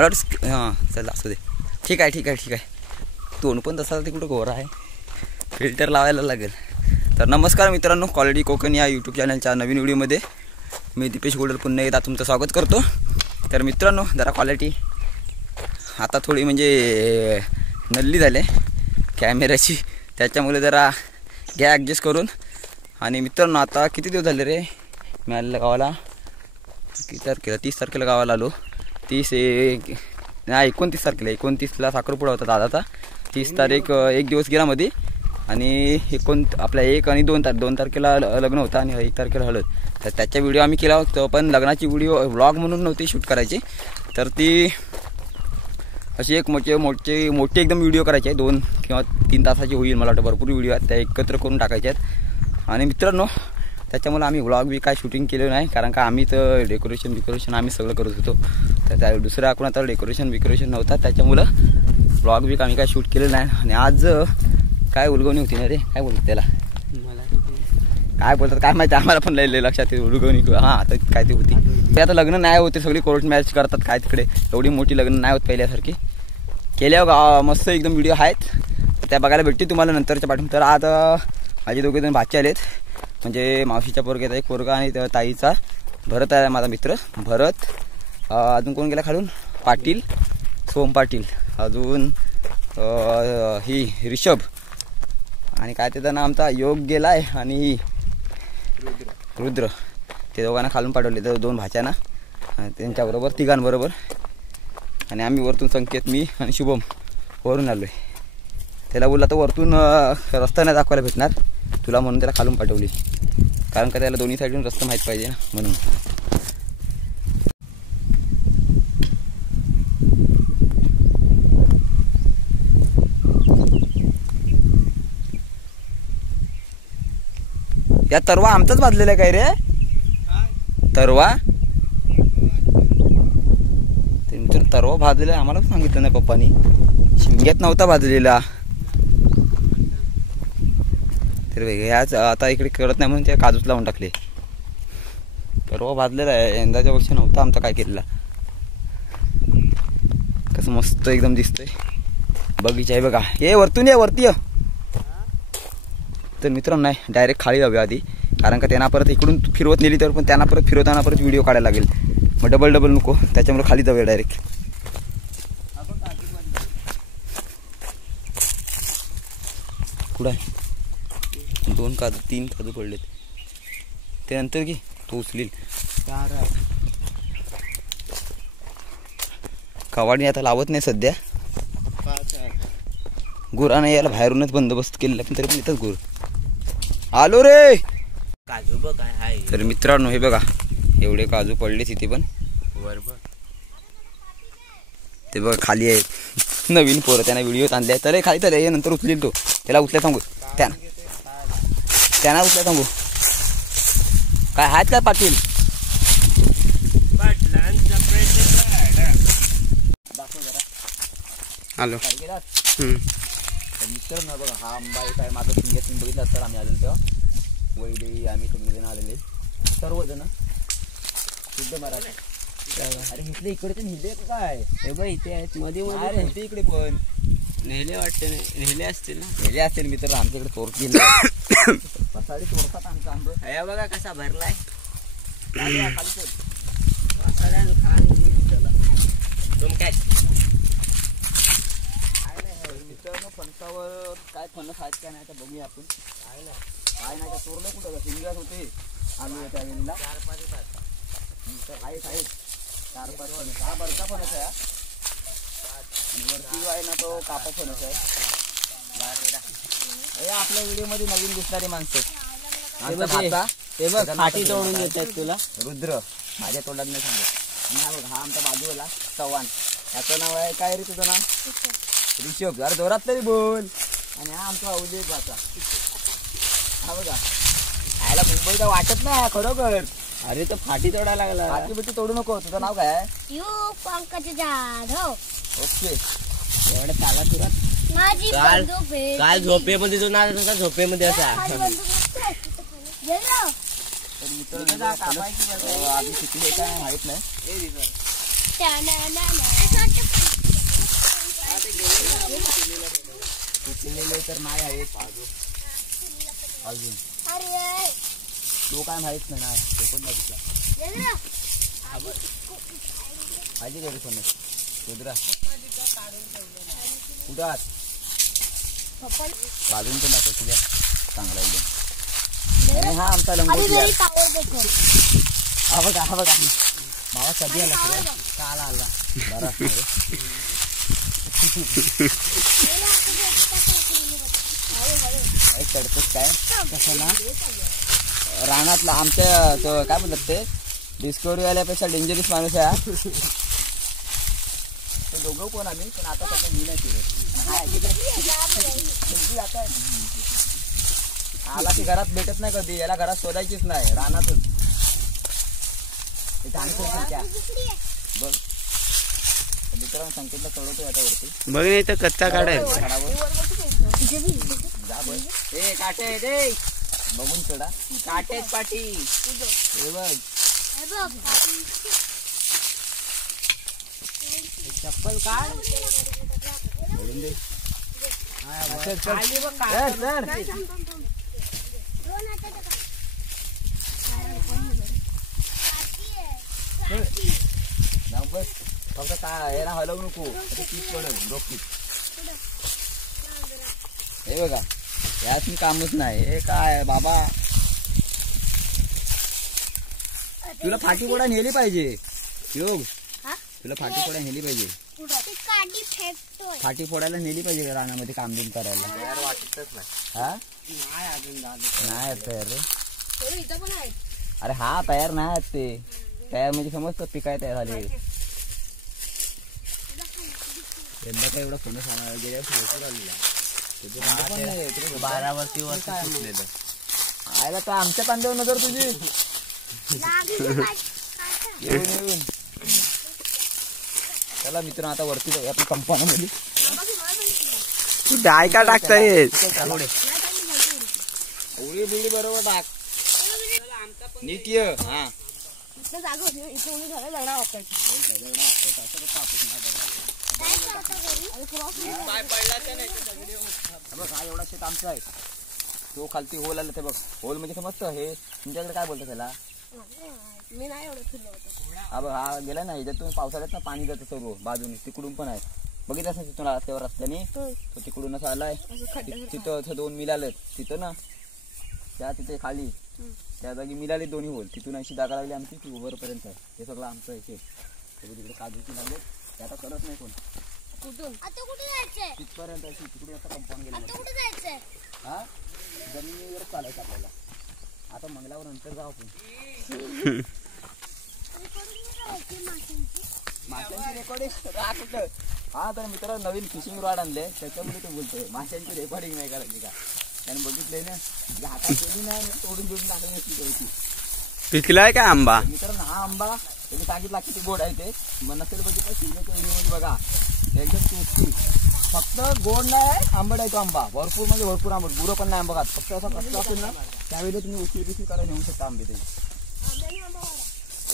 हां चला असू दे. ठीक आहे ठीक आहे ठीक आहे. तोंड पण तसा तिकडं गोरा आहे, फिल्टर लावायला लागेल. तर नमस्कार मित्रांनो, क्वालिटी कोकण या यूट्यूब चॅनलच्या नवीन व्हिडिओमध्ये मी दीपेश गोडल पुन्हा एकदा तुमचं स्वागत करतो. तर मित्रांनो, जरा क्वालिटी आता थोडी म्हणजे नल्ली झाले कॅमेऱ्याची, त्याच्यामुळे जरा घ्या ॲडजस्ट करून. आणि मित्रांनो, आता किती दिवस झाले रे मी आलेलं गावाला, किती तारखेला 30 तारखेला गावाला आलो. 29 तारखेला 29ला साखरपुडा होता दादाचा. 30 तारीख एक दिवस गेला मध्ये, आणि आपल्या 1 आणि 2 तारखेला लग्न होतं आणि 1 तारखेला हळद. तर त्याचा व्हिडिओ आम्ही केला होता, पण लग्नाची व्हिडिओ व्लॉग म्हणून नव्हती शूट करायची. तर ती अशी एक मोठी एकदम व्हिडिओ करायची आहे, 2 किंवा 3 तासाची होईल मला वाटतं. भरपूर व्हिडिओ आहेत त्या एकत्र करून टाकायचे आहेत. आणि मित्रांनो, त्याच्यामुळे आम्ही व्लॉग बी काय शूटिंग केलं नाही, कारण का आम्ही तर डेकोरेशन आम्ही सगळं करत होतो. तर त्या दुसऱ्या कोणाचा डेकोरेशन नव्हता, त्याच्यामुळं व्लॉग बी आम्ही काय शूट केलं नाही. आणि आज काय उलगवणी होती ना रे, काय बोलतात त्याला, काय बोलतात काय माहिती, आम्हाला पण लय लक्षात येते उलगवणी. हां, आता काय ते होती. ते आता लग्न नाही होते, सगळी कोर्ट मॅच करतात काय तिकडे, एवढी मोठी लग्न नाही होत पहिल्यासारखी. केल्यावर मस्त एकदम व्हिडिओ आहेत, त्या बघायला भेटते तुम्हाला नंतरच्या पाठवून. तर आज माझे 2 जण भाचे आलेत, म्हणजे मावशीच्या पोरग्याचा एक पोरगा आणि ताईचा भरत आहे माझा मित्र भरत. अजून कोण गेला खालून, पाटील, सोम पाटील, अजून ही रिषभ, आणि काय त्याचं नाव आमचा योग गेला आहे, आणि ही रुद्र. ते दोघांना खालून पाठवले, तर 2 भाच्यांना त्यांच्याबरोबर 3घांबरोबर. आणि आम्ही वरतून संकेत, मी आणि शुभम वरून आलो आहे. त्याला बोलला तर वरतून रस्ता नाही दाखवायला भेटणार तुला, म्हणून त्याला खालून पाठवली, कारण का त्याला दोन्ही साईडून रस्ता माहीत पाहिजे ना, म्हणून. या तरवा आमचाच भाजलेला काय रे, तरवा ते मित्र तरवा भाजलेला आम्हाला सांगितलं नाही पप्पानी, शिमग्यात नव्हता भाजलेला. तर ह्याच आता इकडे करत नाही म्हणून त्या काजूच लावून टाकले. तरवा भाजलेला आहे, यंदाच्या वर्षी नव्हता आमचा काय केलेला. कसं मस्त एकदम दिसतंय, बगीचा आहे बघा. हे वरतून ये, वरती ये. तर मित्रांनो, नाही डायरेक्ट खाली जाऊया आधी, कारण का त्यांना परत इकडून फिरवत नेली तर पण त्यांना परत फिरवताना परत व्हिडिओ काढायला लागेल, मग डबल नको, त्याच्यामुळे खाली जाऊया डायरेक्ट. कुठं आहे 2 काजू 3 काजू पडलेत, ते नंतर की तू उचलील. कवाडी आता लावत नाही सध्या, गुराने यायला बाहेरूनच बंदोबस्त केलेला, पण तरी पण इथंच गुर आलो रे. काजू बघ काय आहे. तर मित्रांनो, हे बघा एवढे काजू पडले तिथे, पण ते बघ खाली आहे. नवीन पोरं त्यांना व्हिडिओ आणले, तर खाली तर नंतर उचलील तो, त्याला उचल्या सांगू, त्यांना उचल्या सांगू. काय आहेत काय पाटील, हॅलो. मित्रांनो बघा, हा आंबा काय माझं सिंगेतून बघितलं तर आम्ही आलेलो तेव्हा वैदे आम्ही सगळेजण आलेले, सर्वजण शुद्ध मराठी. अरे इकडे तर नेले काय, हे बघ इथे आहेत मध्ये मध्ये होते इकडे, पण नेले वाटते, नेले असतील ना, नेले असतील मित्र. आमच्याकडे चोरतील पसाडी चोरतात आमचा आंब. हे बघा कसा भरलाय, मित्रांनो. फणसावर काय फणस आहेत काय नाही तर बघूया आपण. काय नाही का चोरलं कुठं, सिंगलाच होते आम्ही त्या वेळेला. 4-5 आहेत 4-5 फणस. हा बरका फणस आहे, आणि वरती आहे ना तो कापा फणस आहे. हे आपल्या व्हिडिओ मध्ये नवीन दिसणारे माणसं, हे बघ फाटी तोडून देत आहेत तुला. रुद्र माझ्या तोंडात नाही सांगत. आणि हा बघ, हा आमचा बाजूला चव्हाण, याचं नाव आहे काय रे तुझं नाव, रिषभ. जरा जोरात तरी बोल. आणि हा आमचा अवधेश भाचा. हा बघा, खायला मुंबईचा वाटत नाही खरोखर. अरे तो फाटी तोडा लागला. फाटी बिटी तोडू नको. तुझं नाव काय, पंकज जाधव. ओके. एवढ्या ताला सुरात काल झोपेमध्ये जो ना झोपेमध्ये असा. आधी शिकले काय माहित नाही, तर नाही आहेत अजून तो काय माहित नाही तो पण बघितला आजी घरी पण रुद्रा कुठं बाजून पण दाखव तुझ्या चांगला एकदम. आणि हा आमचा लंगोटी हा बघा मावा कधी आला काल आला बरा चढतोच काय कसं ना रानातला आमच्या तो काय बोलतात ते डिस्कवरी वाल्यापेक्षा डेंजरस माणूस आहे ते दोघं कोण आम्ही पण आता सध्या मी नाही फिरत आला की घरात भेटत नाही कधी याला घरात शोधायचीच नाही रानातच बघ मित्रांनो संकेतला चढवतो आता वरती बघ नाही तर कच्चा काढायचा जा बघ ए काटे दे बघून चढा काटेच पाठी हे बघ चप्पल काढ दे बस फक्त काय याला हलवू नको तीच पडेल डोकीत हे बघा यात मी कामच नाही हे काय बाबा तुला फाटी पोडा नेली पाहिजे योग तुला फाटी पोडा नेली पाहिजे फाटी फोडायला नेली पाहिजे रानामध्ये काम बिम करायला वाटतच नाही हा नाही तयार रे अरे हा तयार नाही आहेत ते तयार म्हणजे समजतं पिकाय तयार झाले यंदा काय एवढा फोन सांगा गेल्या आलेला 12 वर्ष आयला तर आमच्या कांद्यावर नजर तुझी येऊन चला मित्र आता वरती जाऊया आपल्या कंपाऊंडमध्ये डाय का टाकताय उडी बिडी बरोबर टाक नीट ये हा हा एवढा शेत आमचा आहे तो खालती होल आला ते बघ होल म्हणजे समजतं हे तुमच्याकडे काय बोलतं त्याला मी नाही एवढं फिरलो होतो हा बघ हा गेला ना याच्यातून पावसाळ्यात ना पाणी जातं सर्व बाजूने तिकडून पण आहे बघितलं असं तिथून रस्त्यावर रस्त्याने तो तिकडूनच आलाय तिथं 2 मिळालेत तिथं ना त्या तिथे खाली त्या जागी मिळाले दोन्ही होल तिथून अशी जागा लागली आमची ती वरपर्यंत आहे हे सगळं आमचं आहे तिकडे काजूची लागले ते आता करत नाही कोण कुठून आता कुठे जायचंय तिथपर्यंत अशी तिकडे आता कंपाऊंड गेलं आता कुठे जायचंय हा जमिनीवर चालायचं आपल्याला आता मंगलावर नंतर जाऊ आपण माशांची रेकॉर्डिंग कुठं हा तर मित्र नवीन फिशिंग रॉड आणले त्याच्यामध्ये तो बोलतोय माशांची रेकॉर्डिंग नाही करायची का त्याने बघितलंय ना हातात गेली नाही तोडून टाकली नसती पिकलाय का आंबा मित्रांनो हा आंबा त्यांनी सांगितला किती गोड आहे ते मग नसेल बघितलं शिवण्याच्या व्हिडिओमध्ये बघा एकदम टेस्टी फक्त गोड नाही आंबट आहे तो आंबा भरपूर म्हणजे भरपूर आंबट गुरं पण नाही आंबा फक्त असं कसं असेल ना त्यावेळेला तुम्ही उशी बिशी करायला नेऊ शकता आंबे ते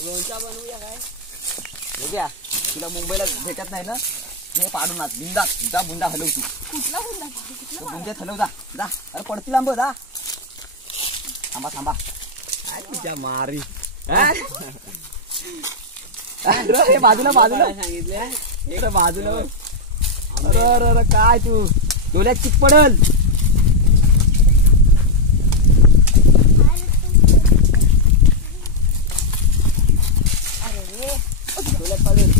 लोणच्या बनवूया काय बघूया तुला मुंबईला भेटत नाही ना हे पाडून आत बुंदा जा बुंदा हलव तू कुठला बुंदा बुंद्यात हलव जा अरे पडतील आंब जा थांबा थांबा तुझ्या मारी हे बाजूला सांगितलं बाजूला अरे काय तू डोल्यात चिक पडल डोल्यात पडेल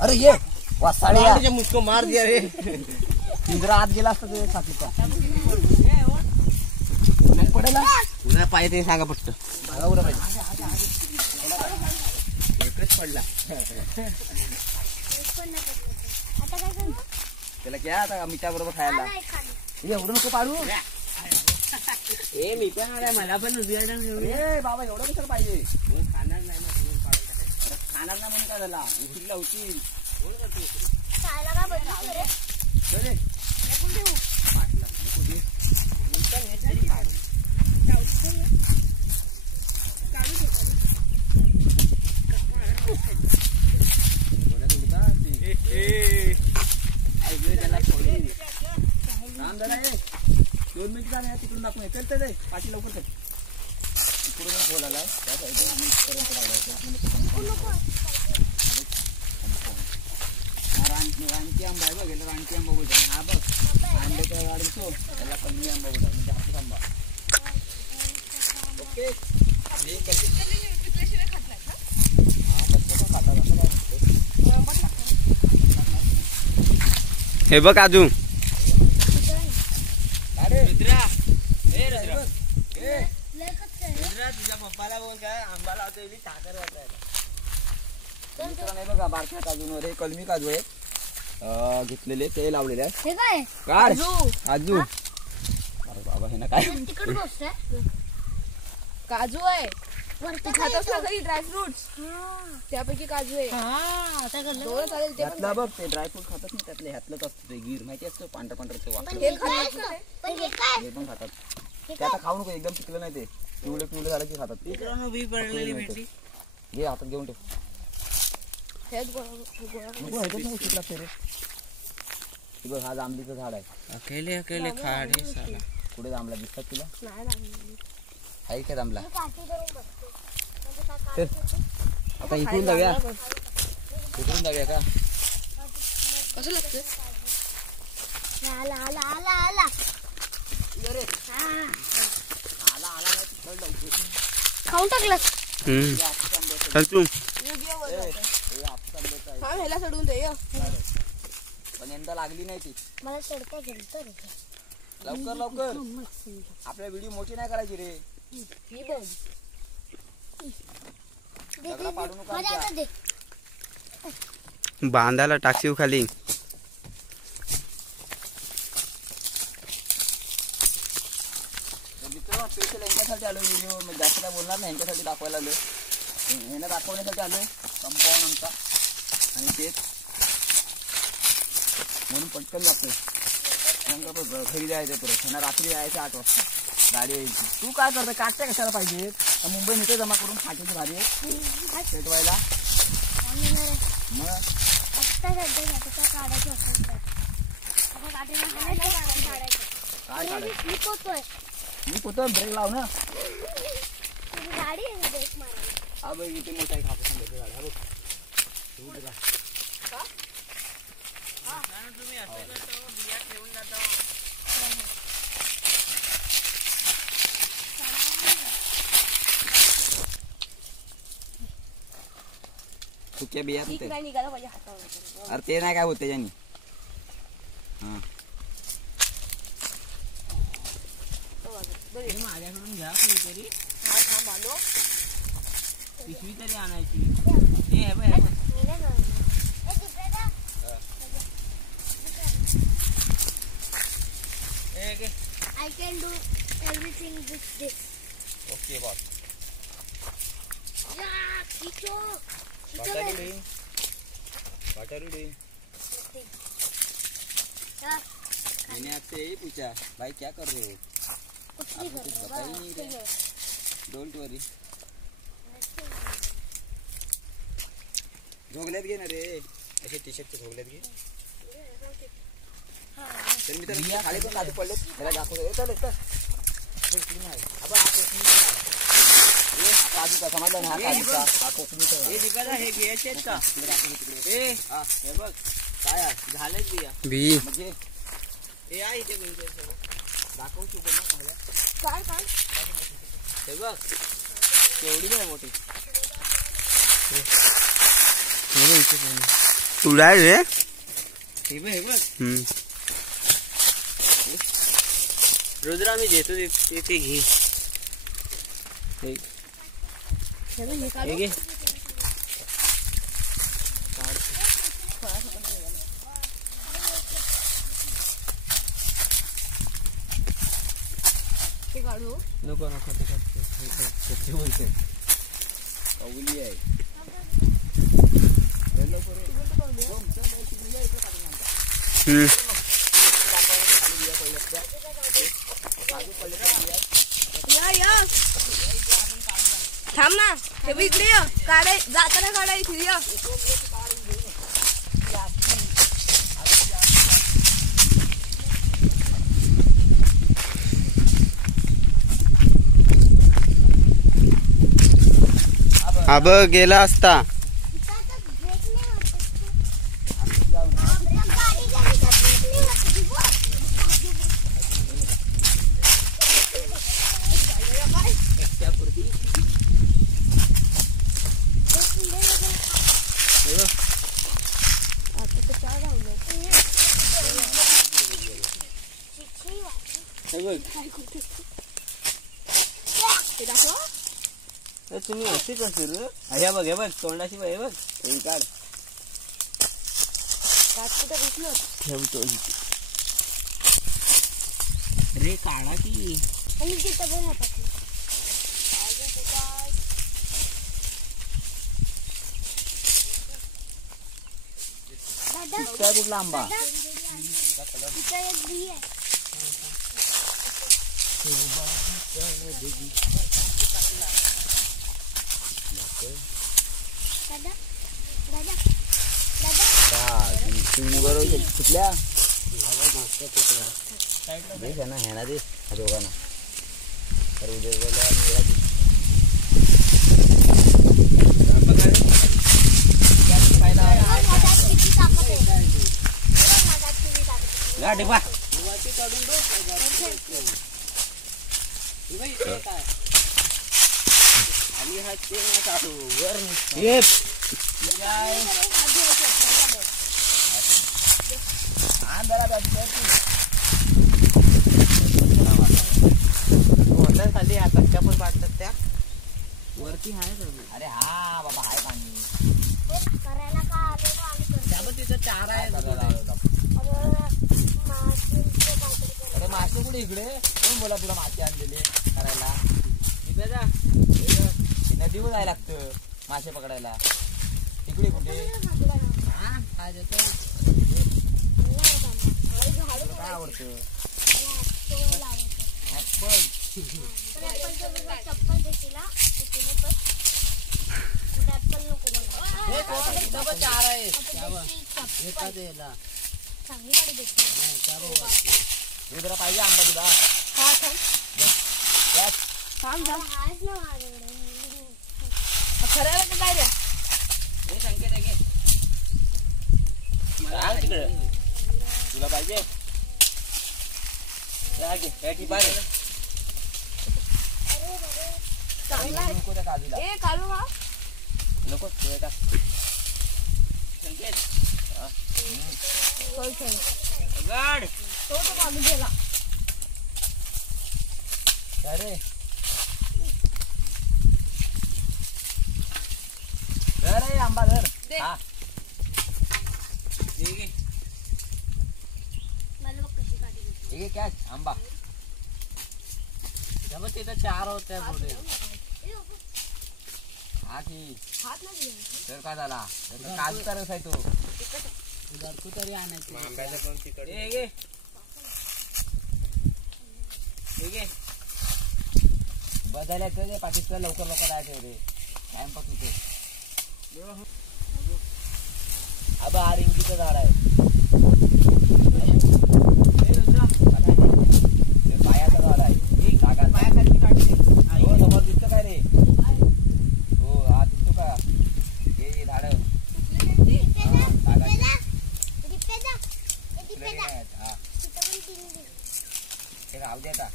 अरे ये वासाळी मुझको मार दिया रे पिंजरा आत गेला असता ते सापीचा पडेल उद्या पाहिजे ते सांगा फक्त उद्या पाहिजे एकच पडला आता काय करू त्याला घ्या आता मिठा बरोबर खायला एवढं नको पाडू ए मी पण आलाय मला पण ए बाबा एवढं कसं पाहिजे खाणार नाही ना खाणार नाही म्हणून काय झाला उचलला होती खायला काय बदलू रे चले पाटला नको दे किती झाले तिकडून दाखवून ये. चल चल पाठी लवकर चल. तिकडूनच बोलायला त्या साईडून मीच पर्यंत लागला. रानटी आंबा आहे बघ, याला रानटी आंबा बोलतो. हा बघ आंब्याच्या वाढतो त्याला कलमी आंबा बोलतात, म्हणजे हापूस आंबा. ओके. आणि पिकल्याशिवाय खात नाही का? हा कच्चे पण खातात असं काय नसतं. हे बघ काजू. अरे रुद्रा, लय कच्चं आहे. रुद्रा तुझ्या पप्पाला बोल काय आंबा लावतो ठाकर वाटायला. मित्र नाही बघा बारक्या काजूंवर हे कलमी काजू आहे घेतलेले ते लावलेले आहे. हे काय काय काजू? अरे बाबा हे ना काय तिकड गोष्ट आहे. काजू आहे. वरती खातोस ना घरी ड्रायफ्रुट्स हा त्यापैकी काजू आहे. आता घालून. दोन चालेल ते पण. त्यातला बघ ते ड्रायफ्रूट खातात ना त्यातले ह्यातलंच असतं ते गिर माहिती असतं पांढरं पांढरं वाटतं हे खातोस ना ते? पण हे काय हे पण खातात. ते आता खाऊ नको एकदम पिकलं नाही ते पिवळे पिवळे झालं की खातात ते. मित्रांनो बी पडलेली भेटली. घे हातात घेऊन ठेव. हेच गोळा नको ह्याच्यात नको शिकला रे. हे बघ हा जांभळीचं झाड आहे. अकेले अकेले खाडे साला. पुढे जांभळा दिसतात तुला? नाही लागली. आहे का जांभळा? काठी करून बघतो. म्हणजे काय तर काढायचं? आता इथून जाऊया इथून जाऊया का? कसं लागतं? आला आला आला आला अरे हा आला आला नाही तू चढ लवकर. खाऊन टाकलं. हे हापूस आंब्याचं. चल तू. हे हापूस आंब्याचं आहे. हा ह्याला सोडून दे य. पण यंदा लागली नाही ती. मला चढता गेलं तर लवकर लवकर आपल्या व्हिडिओ मोठी नाही करायची रे. ही बघ. दगडा पाडू नको माझ्या आमच्या. हातात दे. बांधायला टाकशीव खाली. तर मित्रांनो स्पेशल यांच्यासाठी आलो व्हिडिओ म्हणजे जास्त काय बोलणार नाही यांच्यासाठी दाखवायला आलो. यांना दाखवण्यासाठी आलोय कंपाऊंड आमचा आणि तेच म्हणून पटकन जातोय. घरी जायचं परत त्यांना रात्री जायचं 8 वाजता गाडी यायची. तू काय करतोय काटच्या कशाला पाहिजे? मुंबई नेते जमा करून फाटीची भारी पेटवायला मग आत्ता सध्या काढायचं असेल तर आपण काढायचं काय काढायचं? मी पोहतोय. मी कुठं ब्रेक लाव ना. तुझी गाडी आहे ना ब्रेक मारायला. हा बघ इथे मोठा एक हापूस आंब्याचं झाड आहे. हा बघ सुक्या बिया ठीक होते. नाही निघाला पाहिजे हातावर. अरे ते नाही काय होत त्याच्यानी. हा माझ्याकडून घ्या कोणीतरी. हा थांब आलो. पिशवी तरी आणायची. हे बघ हे बघ. मी नाही करणार. ए, तिकडे जा. हे घे. I can do everything with this. Okay boss. Yeah, खींचो. खींचो What are you बे. doing? What are you doing? हाँ, मैंने आपसे यही पूछा भाई क्या कर रहे हो? कुछ नहीं आपको कर कुछ रहा, पता ही बस नहीं ठीक है. है. डोंट वरी. झोगल्यात घे ना रे असे टी शर्टचे झोगल्यात घे. तर मी तर खाली पण काजू पडले त्याला दाखवतो. चल चल काजू का समजला ना. हा काजूचा हा कोकणीचा हे दिकाला हे घ्यायचे आहेत का? ए हा हे बघ काय आहे? झालेच बिया. बी म्हणजे हे आहे इथे बिया सगळं. दाखवू तू पण चांगल्या. काढ काढ. हे बघ केवढी आहे मोठी. तुला रे हे बघ हे बघ. रुद्रा मी घेतो ते घे. हे हे घे. ते काढू. नको नको ते कच्चे बोलते. कवली आहे. या या थांब ना. हे बघ इकडे ये. काढाय जाताना काढायची या. हा बघ गेला असता. तुम्ही अशीच असेल हे बघ हे बघ तोंडाशी बघ हे बघ हे काढ ठेवतो रे काढा की कुठला आंबा बरोबर कुठल्या देख ना ह्याना दे दोघांना तर उद्या खाली कच्च्या पण पाडतात त्या वरती आहे. अरे हा बाबा हाय पाणी तिथं चारा आहे. अरे मासे कुठे इकडे कोण बोला तुला मासे आणलेले करायला नदीवर जायला लागतं मासे पकडायला इकडे कुठे काय आवडतं चारा आहे हे जरा पाहिजे आंबा तुला खरं काय रे संकेत आहे तिकडे तुला पाहिजे नको त्या काजूला काढू हा नको संकेत गड तो मागून गेला. अरे धर रे आंबा धर हा ठीक आहे आंबा तिथं चार होत्या पुढे हा की तर काय झाला काजूचा रस आहे तो घरकू तरी आणायचं आंब्याचं पण तिकडे बदलायचं पाकिस्तान लवकर जायचं रे टाइमपास होते. आबा हा रिंगीचं झाड आहे पायाचं झाड आहे पायाखाली काढते हो समोर दिसतं काय रे हो हा दिसतो का हे झाड राहू दे आता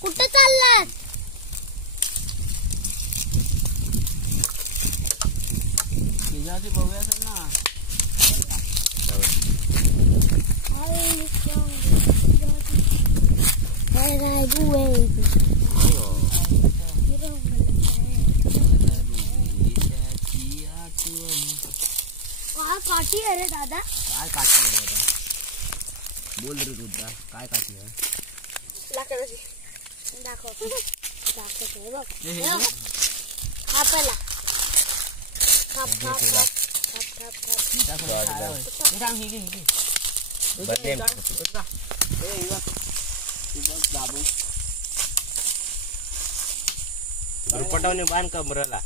कुठं चाललात बघूया सर ना काठी आहे रे दादा काय काठी बोल रे रुद्रा काय काठी आहे लाकडाची. दाखवते बघ हा पहिला खाप खाप खाप खाप खाप रुपटावने बांध कमरला.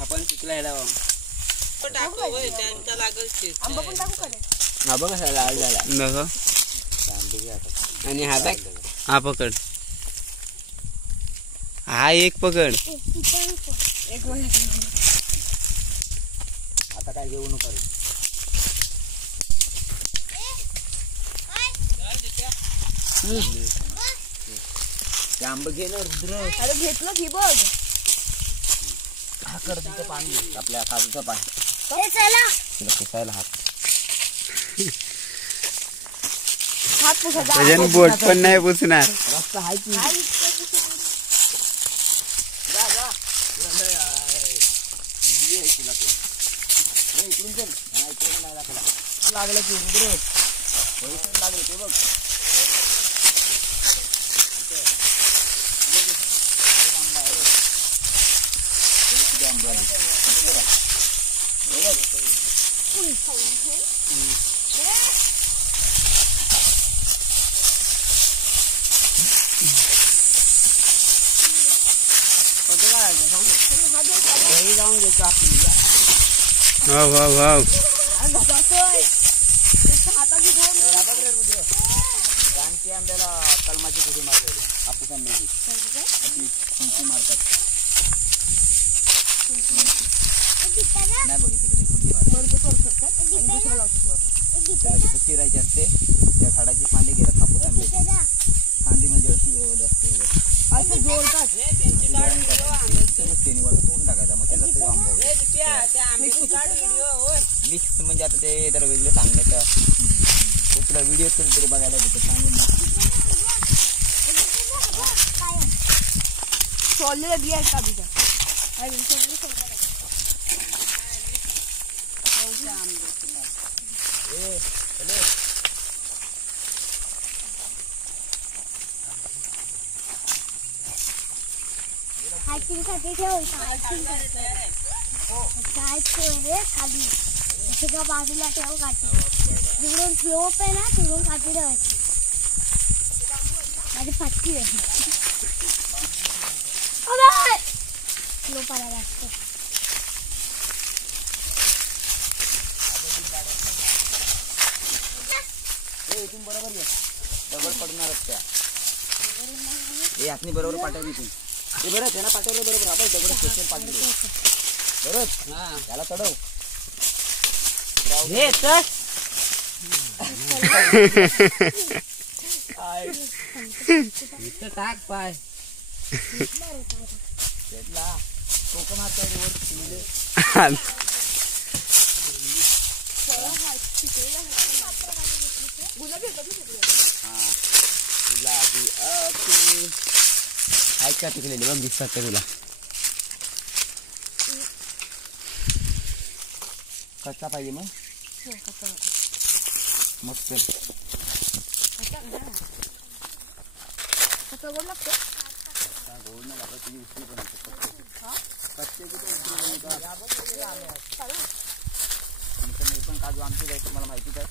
आपण चिकला यायला आंबा पण टाकू का रे? हा बघ कसा लाल झाला आणि हा बॅग हा पकड. हा एक पकड. एक महिना. आता काय घेऊ नको रे. ते आंब घे ना रुद्र. अरे घेतलं की बघ. हा कर तिचं पाणी आपल्या काजूचं पाणी चला तिला पुसायला हात. हात पुसायचा. त्याच्यानं बोट पण नाही पुसणार. रस्ता आहे की लागलं की रुद्र पैसे लागले ते बघ. रानटी आंब्याला कलमाची फुटी मारलेली हापूस आंब्याची फुंकी मारतात. नाही बघितली कधी फुंकी मारतात. त्याला चिरायची असते त्या झाडाची फांदी घेतात हापूस आंब्याची. फांदी म्हणजे अशी असते असं जोडतात. तेनी वरती तोडून टाकायचा मग त्याचा ते आंबा मिक्स म्हणजे आता ते जरा वेगळे सांगण्याचं तुला व्हिडिओ तरी बघायला भेटत सांगून सोललेलं बिया आहेत का तुझ्या? हायकिंगसाठी ठेवायचं जायचं रे खाली त्याच्या बाजूला ठेव काठी तिकडून स्लोप आहे ना तिकडून काठी ठेवायची. माझी फाटकी आहे स्लोप आला जास्त. इथून बरोबर ये दगड पडणारच त्या हे आतनी बरोबर पाठवली तू ते बरं त्यांना पाठवलं बरोबर. आपण दगड स्पेशल पाठवले बरोबर. त्याला चढव हे तर इथं टाक पाय. त्यातला कोकणात ऐका तिकलेली बघ दिसतात का तुला. कच्चा पाहिजे मग मस्त गोड लागतो. गोड नाही लागत तुम्ही उचली पण कच्चे पण काजू आमचीच आहे तुम्हाला माहितीच आहे.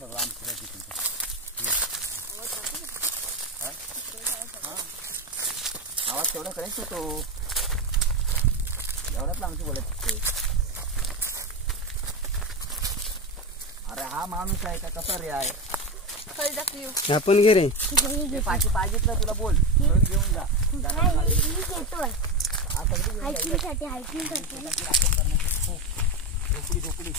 सगळं आमचीच आहे तुमचं. आवाज तेवढा करायचा तो एवढाच आमची बोलत असते. अरे हा माणूस आहे का कसा रे आहे. आपण घे रे. पाठी पाहिजेत ना तुला बोल घेऊन जा. घेतोय हायकिंगसाठी हायकिंग झोपडी झोपडी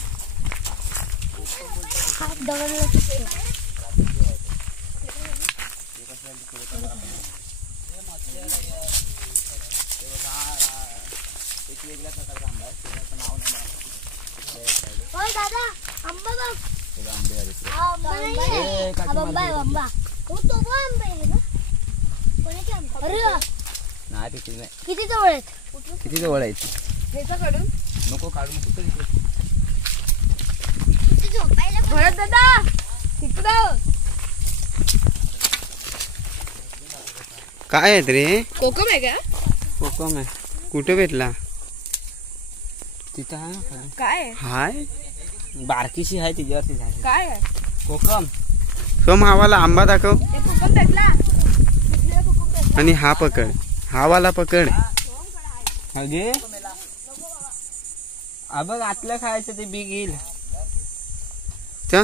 एक वेगळ्या प्रकारचा आंबा आहे त्याचं नाव नाही दादा आंबा बघ. आंबे आंबा आहे आंबा. तो आंबा आहे ना कोणाचे आंबा. अरे नाही तिथे नाही. किती जवळ आहेत किती जवळ आहे ह्याच्याकडून नको काढू नको. झोपायला पण- भरत दादा तिकडं काय आहेत रे? कोकम आहे का? कोकम आहे. कुठे भेटला? तिथं आहे ना खाली. काय आहे? हाय बारकीशी आहे तिच्यावरती झाली काय आहे? कोकम. सोम हावाला आंबा दाखव ते कोकम भेटला कुठला कोकम भेटला? आणि हा पकड. हावाला पकड. अगे बघ आतलं खायचं ते बी घेईल. चा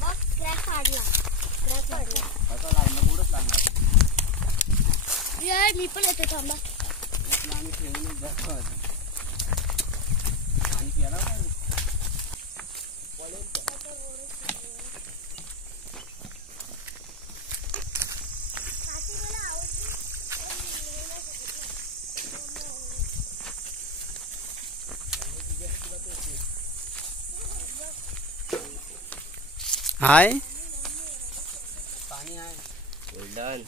बघ क्रॅक काढला यार मी पण येते थांबा हाय गोल्डन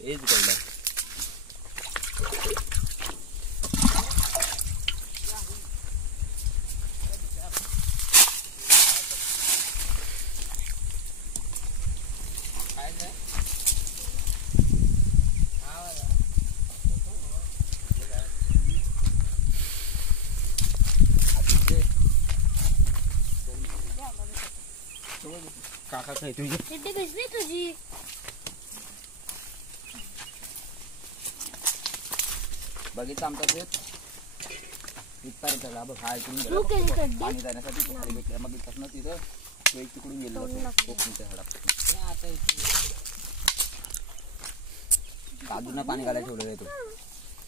इज गोल्डन. काका काय तुझी चिड्डी भिजली तुझी बघितलं आमचा ट्रिप इथपर्यंत झाला बघ. हा इकडून तू केली गेला चड्डी पाणी जाण्यासाठी खाली भेटलं. मग इथं तिथं तो एक तिकडून गेलो होतो कोकणीच्या झाडात. काजूना पाणी घालायला ठेवलेलं आहे तो.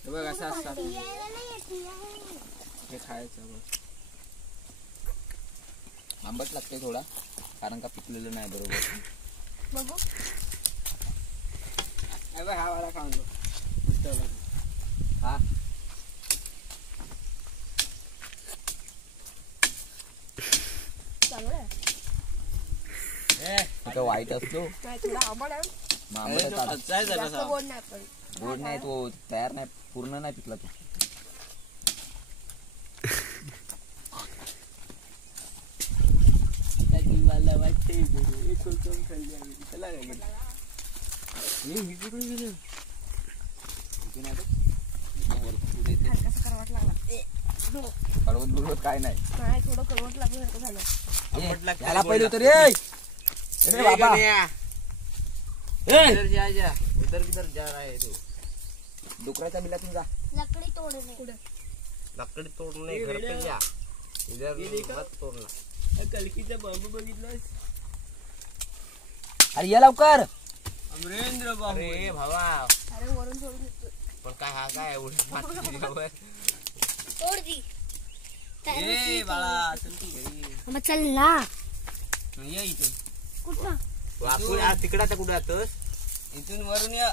हे बघ असं असतात यायला नाही येत यार. हे खायचं बघ. आंबट लागते थोडा कारण का पिकलेलं नाही बरोबर. बघू हे बघ हा वाला खाऊन बघ. मस्त वाला. हा चांगलं आहे. तिथं वाईट असतो नाही तुला आंबट आहे मग आंबट तो आता कच्चा आहे जास्त जरासा. गोड नाही पण गोड नाही तो तयार नाही पूर्ण नाही पिकला तो. त्या जीवाला वाटते बरं. एक कोकम खाल्ली आम्ही. त्याला काय केलं? हे इकडून गेलं. इथे नाही तो. वरतून पुढे येते. कसं करवट लागला कळवत बिळवत काय नाही. नाही थोडं करवट लागल्यासारखं झालं. आंबट लागतं, याला गोड पहिले लागतं. उतर ये. अरे बाबा इधर जा जा. उधर किधर जा रहा है तू? डुकराच्या बिलातून जा. लकडी तोडणे लकड़ी तोड़ने घर पे जा. इधर मत तोड़ना. कलकीचा बांबू बघितलास? अरे ये लवकर. अमरेंद्र बाबू. अरे भावा अरे वरून सोडून येतोय. पण काय हा काय उडत माती तुझ्यावर. तोड दी ए बाळा चल की घरी. मग चल ना ये इथून. कुठं वाकून आज तिकडे आता कुठे जातोस? इथून वरून या.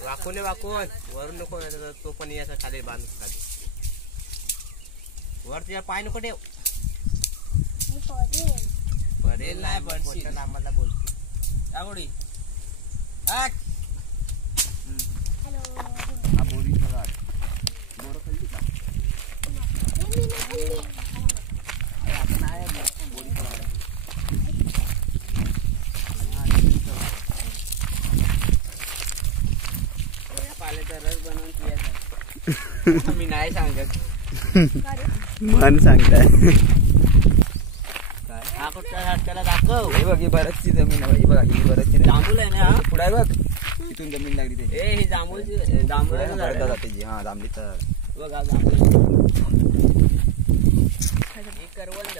वाकून वरून नको नाही तो पण याचा खाली बांध खाली. वर तुझ्या पाय नको ठेव. मी पडेल. पडेल नाही पडशील. आम्हाला बोलतो त्यामुळे हॅलो हा बोरीचा झाड. बोरं खाल्ली का? मी नाही खाल्ली. अरे आपण आहे बोरीचं झाड आहे. पाल्याचा रस बनवून पियाचा. मी नाही सांगत. मन सांगताय. हा कुठचा झाड त्याला दाखव. हे बघ ही बरचशी जमीन आहे. ही बघा ही बरचशी जमीन. जांभूल आहे ना हा? पुढे आहे बघ तिथून जमीन लागली त्याची. ए ही जांभूलची जांभूळ भरता जाते जी. हा जांभली तर बघा जांभूल. हे करवंद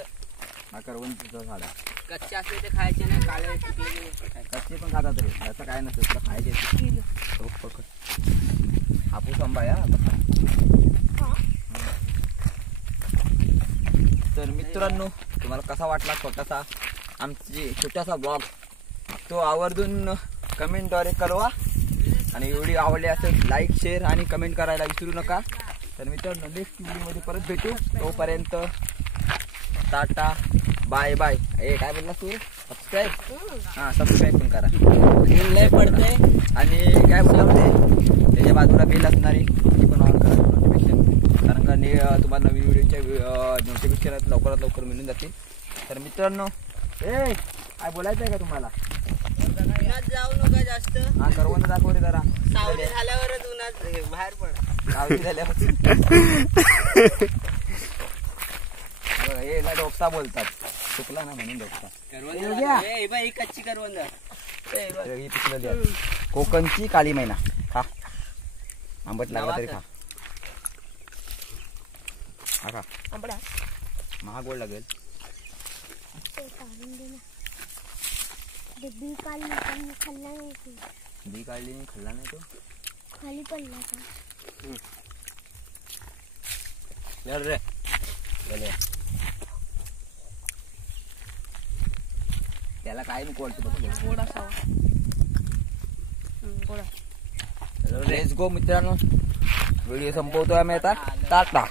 हा करवंदीचं झाड आहे. कच्चे असले ते खायचे नाही. काळे पिकलेले कच्चे पण खातात रे. असं काय नसतं तुला खायचे. तो पकड. हापूस आंबा आहे हा तसा. तर मित्रांनो तुम्हाला कसा वाटला छोटासा आमची छोटासा ब्लॉग तो आवर्जून कमेंटद्वारे कळवा. आणि व्हिडिओ आवडले असेल लाईक शेअर आणि कमेंट करायला विसरू नका. तर मित्रांनो नेक्स्ट व्हिडिओमध्ये परत भेटू. तोपर्यंत टाटा बाय बाय. ए काय बोलला तू? सबस्क्राईब. हां सबस्क्राईब पण करा. लय पडते. आणि काय बोलला ते त्याच्या बाजूला बेल असणारी ती पण ऑन करा नोटिफिकेशन कारण का तुम्हाला नवीन आमच्या नोटिफिकेशन लवकरात लवकर मिळून जातील. तर मित्रांनो काय बोलायचं आहे का तुम्हाला? उन्हात जाऊ नका जास्त. हा करवंद दाखव रे जरा. सावली झाल्यावरच उन्हात बाहेर पड. सावली झाल्यापासून हे डोकसा बोलतात. चुकला ना म्हणून डोकसा. ही कच्ची करवंद. ही पिकलेली आहे. कोकणची काळी मैना. खा आंबट लागला तरी खा. हा खा. महागोड लागेल. ते काढून दे ना. ते बी काढली पण खाल्ला नाही तू. बी काढली नाही खाल्ला नाही तो. खाली पडला का? रे त्याला काय नको वाटतं. गोड असावा. गोड. लेट्स गो मित्रांनो. व्हिडिओ संपवतोय आम्ही आता. टाटा.